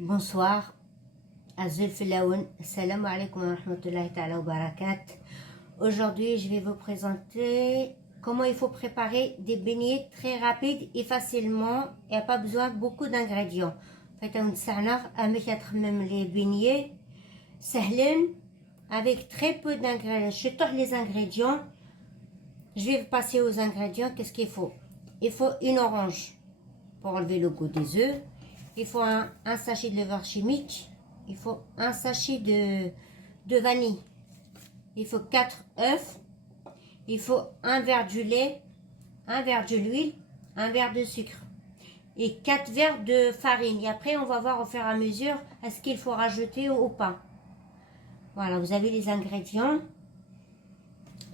Bonsoir, Azul Filaoun, Assalamu alaikum wa rahmatullahi ta'ala wa barakat. Aujourd'hui, je vais vous présenter comment il faut préparer des beignets très rapides et facilement. Il n'y a pas besoin de beaucoup d'ingrédients. Faites un sanar, même les beignets, sahlen, avec très peu d'ingrédients. Je tords les ingrédients. Je vais passer aux ingrédients. Qu'est-ce qu'il faut? Il faut une orange pour enlever le goût des œufs. Il faut un sachet de levure chimique. Il faut un sachet de vanille. Il faut 4 œufs. Il faut un verre du lait, un verre de l'huile, un verre de sucre et 4 verres de farine. Et après, on va voir au fur et à mesure est-ce qu'il faut rajouter ou pas. Voilà, vous avez les ingrédients.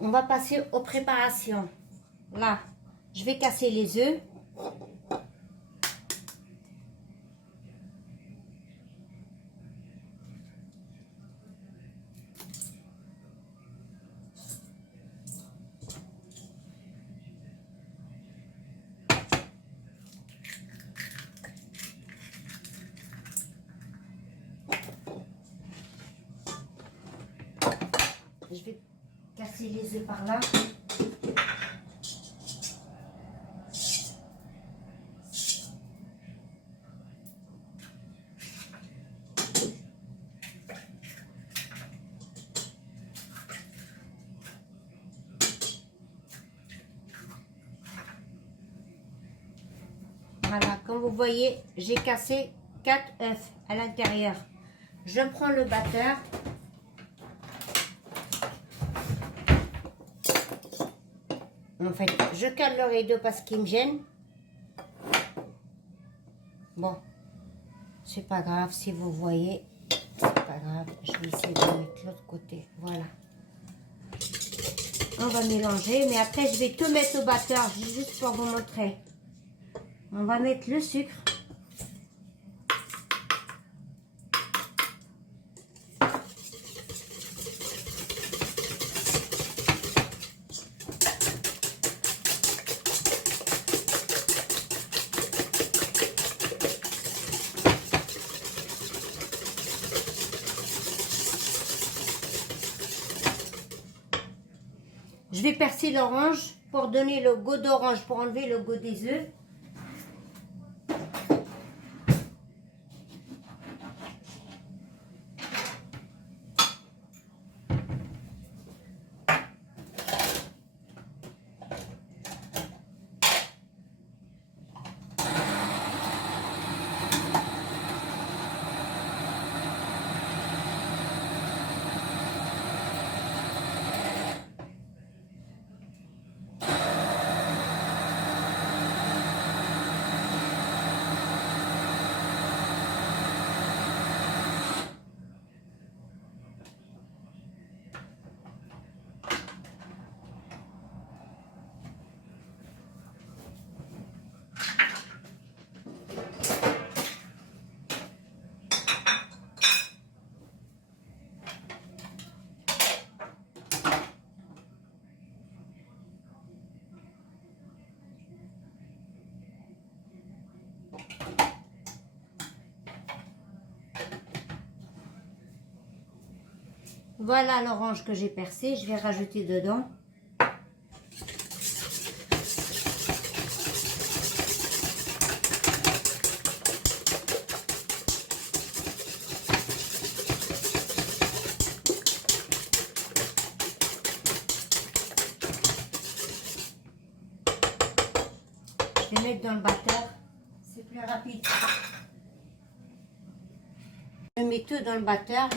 On va passer aux préparations. Là, je vais casser les œufs. Je vais casser les œufs par là. Voilà, comme vous voyez, j'ai cassé 4 œufs à l'intérieur. Je prends le batteur. En fait, je cale le rideau parce qu'il me gêne. Bon, c'est pas grave si vous voyez. C'est pas grave, je vais essayer de mettre l'autre côté. Voilà. On va mélanger, mais après je vais tout mettre au batteur juste pour vous montrer. On va mettre le sucre. Je vais percer l'orange pour donner le goût d'orange, pour enlever le goût des œufs. Voilà l'orange que j'ai percé, je vais rajouter dedans. Je vais mettre dans le batteur, c'est plus rapide. Je mets tout dans le batteur.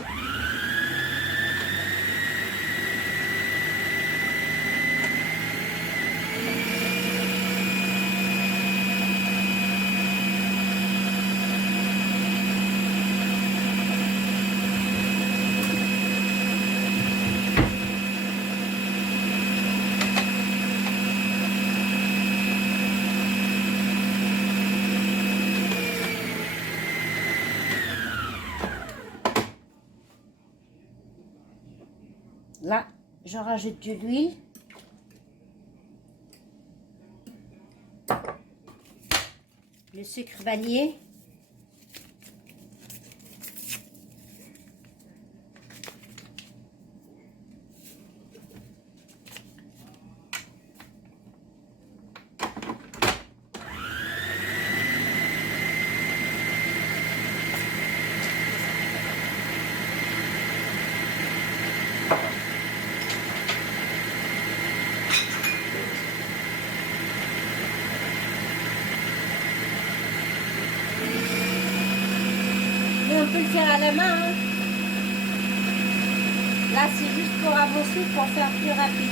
Là, je rajoute de l'huile. Le sucre vanillé. peut le faire à la main. Hein. Là, c'est juste pour avancer, pour faire plus rapide.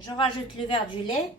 Je rajoute le verre du lait.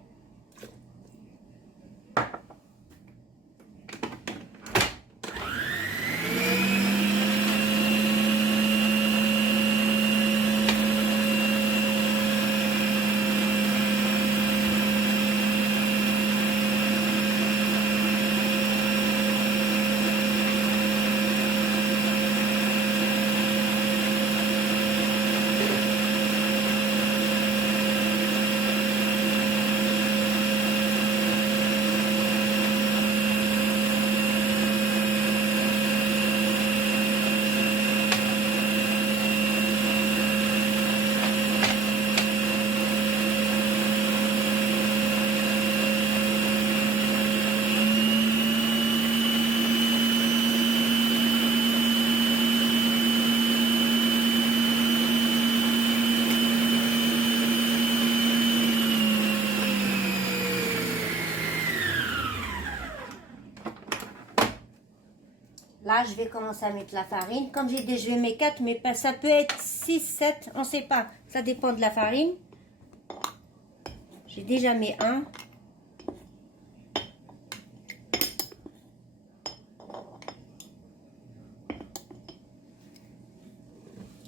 Là, je vais commencer à mettre la farine. Comme j'ai dit, je vais mettre 4, mais ça peut être 6, 7, on ne sait pas. Ça dépend de la farine. J'ai déjà mis un.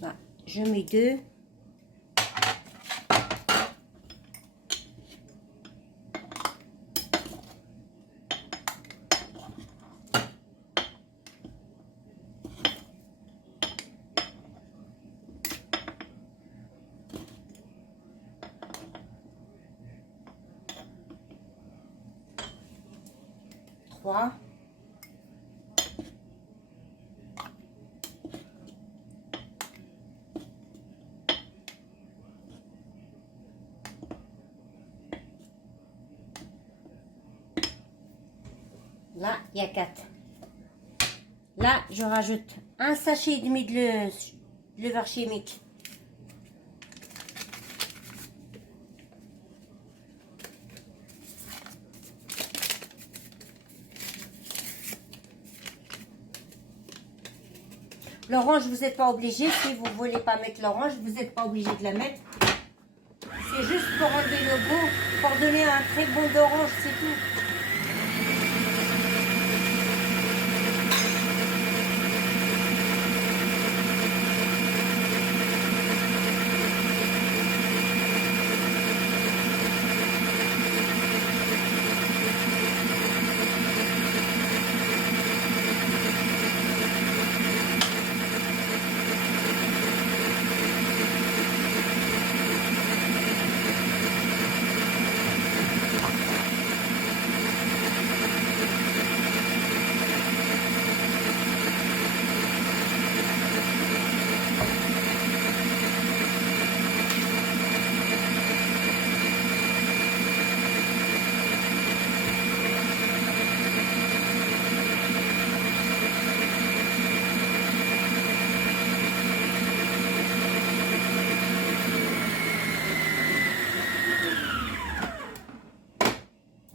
Là, je mets 2. Là, il y a 4. Là, je rajoute un sachet et demi de levure chimique. L'orange, vous n'êtes pas obligé. Si vous ne voulez pas mettre l'orange, vous n'êtes pas obligé de la mettre. C'est juste pour enlever le goût, pour donner un très bon d'orange, c'est tout.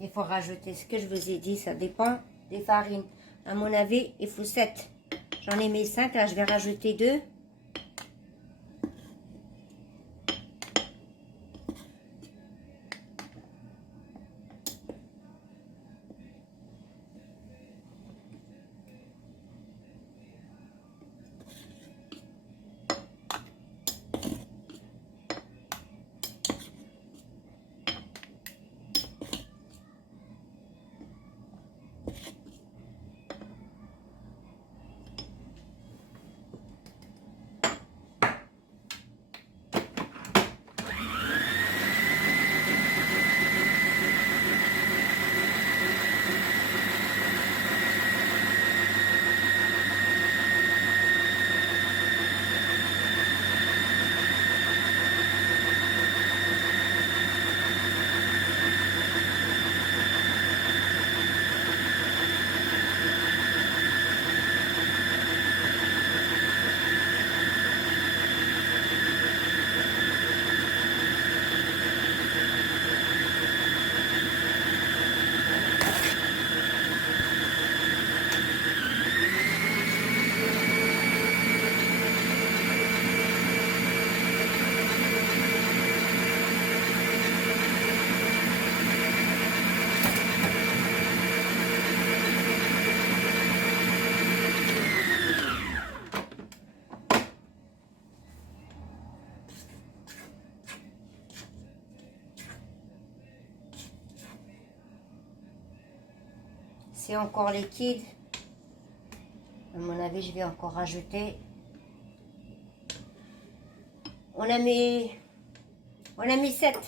Il faut rajouter ce que je vous ai dit, ça dépend des farines. À mon avis, il faut 7. J'en ai mis 5, là je vais rajouter 2. c'est encore liquide. À mon avis, je vais encore rajouter. On a mis 7.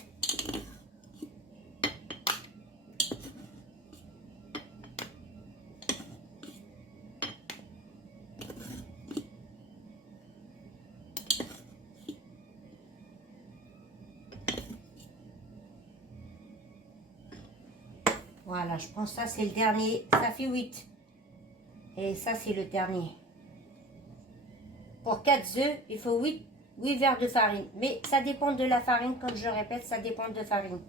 Voilà, je pense que ça c'est le dernier. Ça fait 8. Et ça c'est le dernier. Pour 4 œufs, il faut 8 verres de farine. Mais ça dépend de la farine, comme je répète, ça dépend de farine.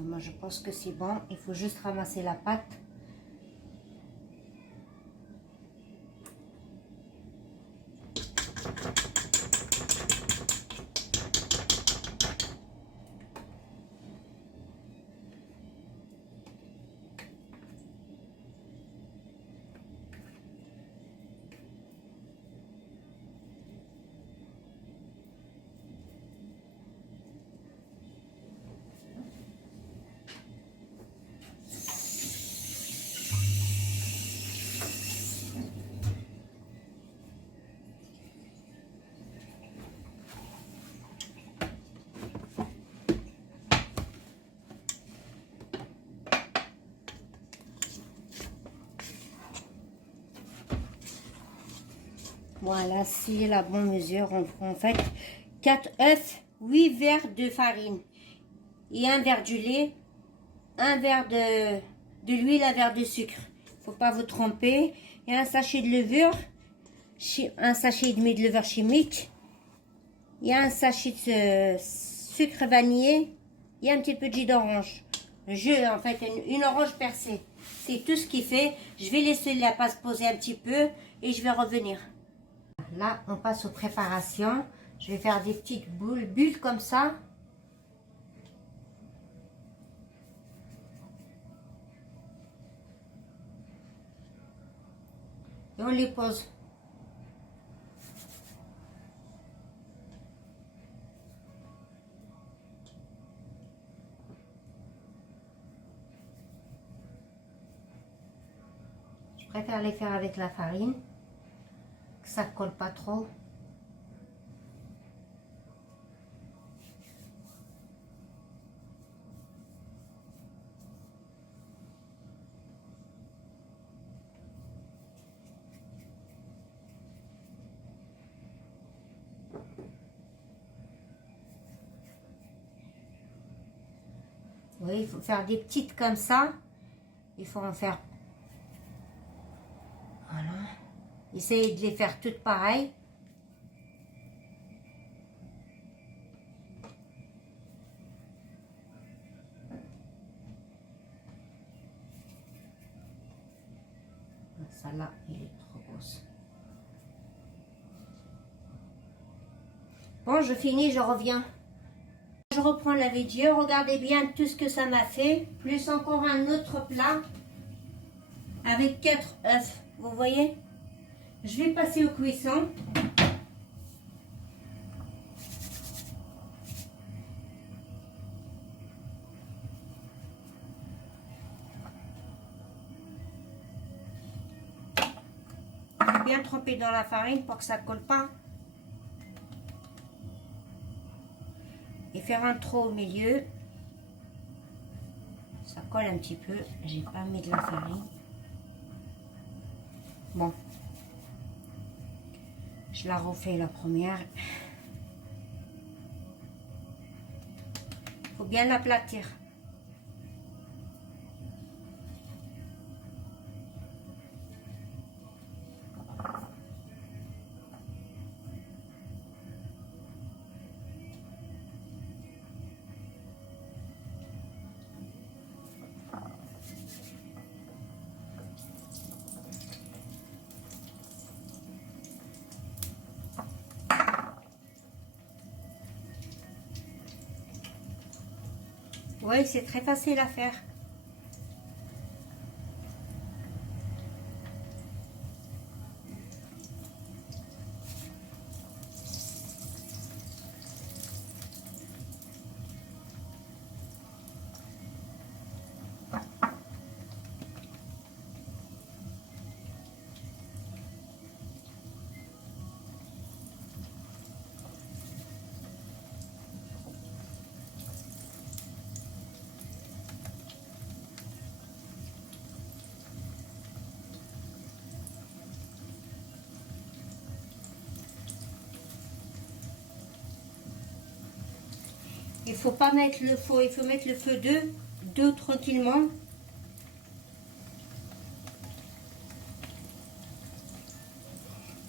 Moi, je pense que c'est bon. Il faut juste ramasser la pâte. Voilà, c'est la bonne mesure. On prend en fait 4 œufs, 8 verres de farine et un verre du lait, un verre de l'huile, un verre de sucre. Faut pas vous tromper. Il y a un sachet de levure, un sachet et demi de levure chimique. Il y a un sachet de sucre vanillé et un petit peu de jus d'orange. En fait, une orange percée. C'est tout ce qui fait. Je vais laisser la pâte poser un petit peu et je vais revenir. Là, on passe aux préparations. Je vais faire des petites bulles comme ça. Et on les pose. Je préfère les faire avec la farine, que ça ne colle pas trop. voyez, il faut faire des petites comme ça. Il faut en faire. Voilà. Essayez de les faire toutes pareilles. Celle-là, il est trop grosse. Bon, je finis, je reviens. Je reprends la vidéo. Regardez bien tout ce que ça m'a fait. Plus encore un autre plat avec 4 œufs. Vous voyez? Je vais passer aux cuissons. Bien tremper dans la farine pour que ça colle pas. Et faire un trou au milieu. Ça colle un petit peu. J'ai pas mis de la farine. Bon. Je la refais la première. Faut bien l'aplatir. Oui, c'est très facile à faire. Il faut pas mettre le feu, il faut mettre le feu deux tranquillement.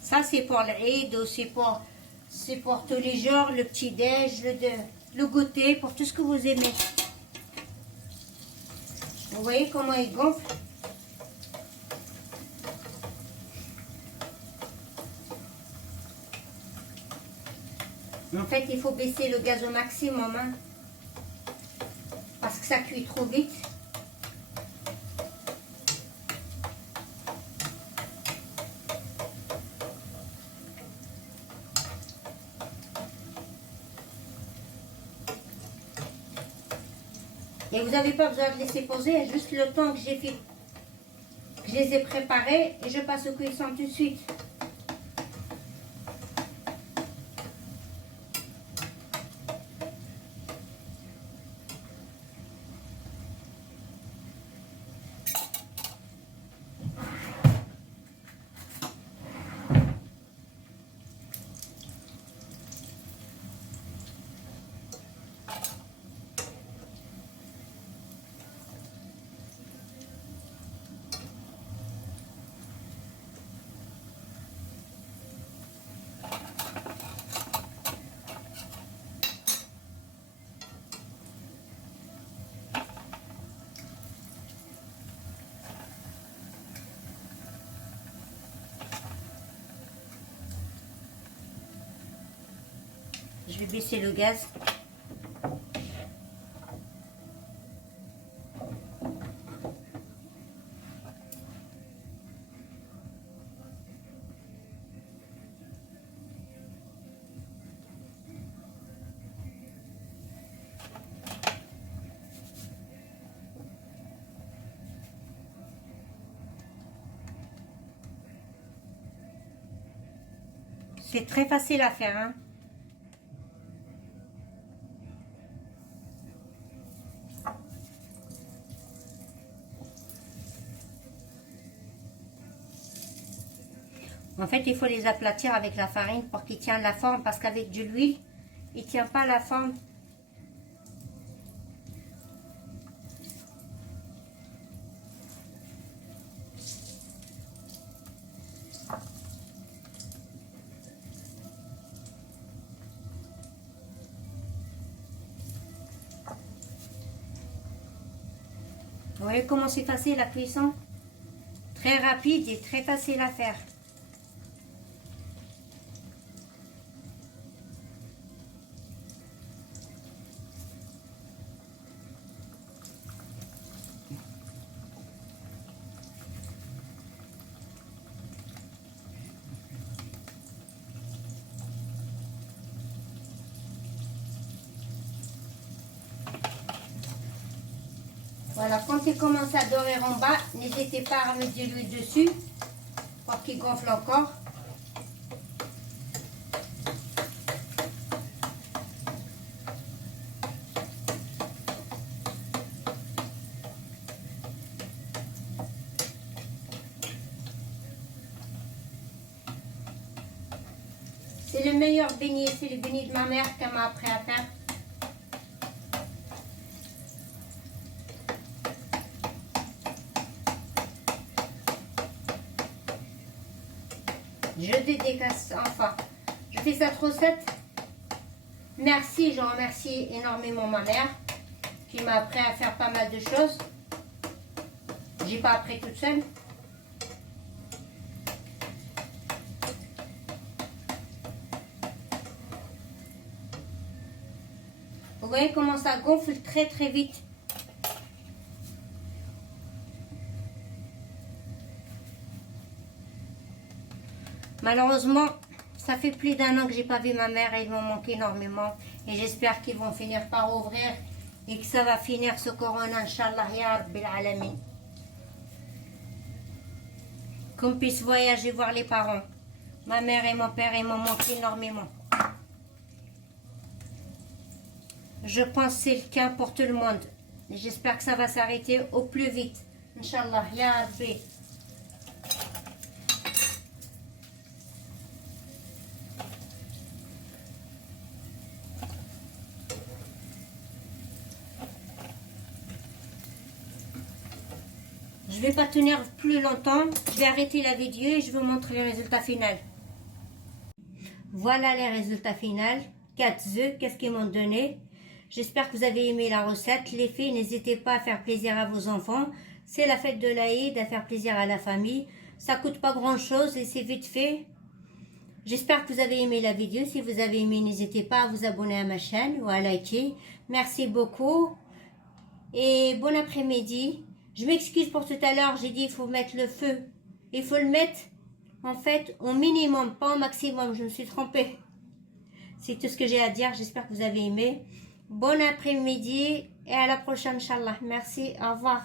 Ça c'est pour l'aide, c'est pour tous les jours, le petit déj, le goûter, pour tout ce que vous aimez. Vous voyez comment il gonfle? En fait, il faut baisser le gaz au maximum, hein, parce que ça cuit trop vite. Et vous n'avez pas besoin de laisser poser, juste le temps que j'ai fait, que je les ai préparés, et je passe au cuisson tout de suite. Je vais baisser le gaz. C'est très facile à faire, hein. En fait, il faut les aplatir avec la farine pour qu'ils tiennent la forme, parce qu'avec de l'huile, il ne tient pas la forme. voyez comment c'est facile la cuisson? Très rapide et très facile à faire. Voilà, quand il commence à dorer en bas, n'hésitez pas à mettre de l'huile dessus pour qu'il gonfle encore. C'est le meilleur beignet, c'est le beignet de ma mère qu'elle m'a appris à faire. Je dédicace enfin. Je fais cette recette. Merci, je remercie énormément ma mère qui m'a appris à faire pas mal de choses. J'ai pas appris toute seule. Vous voyez comment ça gonfle très très vite. Malheureusement, ça fait plus d'1 an que j'ai pas vu ma mère et il m'en manque énormément. Et j'espère qu'ils vont finir par ouvrir et que ça va finir ce corona, Inch'Allah, ya Rabbil Alamin. Qu'on puisse voyager voir les parents. Ma mère et mon père, ils m'en manquent énormément. Je pense que c'est le cas pour tout le monde. J'espère que ça va s'arrêter au plus vite. Inch'Allah, ya Rabbi. Je ne vais pas tenir plus longtemps. Je vais arrêter la vidéo et je vous montre les résultats finaux. Voilà les résultats finaux. 4 œufs, qu'est-ce qu'ils m'ont donné? J'espère que vous avez aimé la recette. Les filles, n'hésitez pas à faire plaisir à vos enfants. C'est la fête de l'Aïd, à faire plaisir à la famille. Ça coûte pas grand-chose et c'est vite fait. J'espère que vous avez aimé la vidéo. Si vous avez aimé, n'hésitez pas à vous abonner à ma chaîne ou à liker. Merci beaucoup et bon après-midi. Je m'excuse pour tout à l'heure, j'ai dit il faut mettre le feu. Il faut le mettre en fait au minimum, pas au maximum. Je me suis trompée. C'est tout ce que j'ai à dire. J'espère que vous avez aimé. Bon après-midi et à la prochaine, Inch'Allah. Merci, au revoir.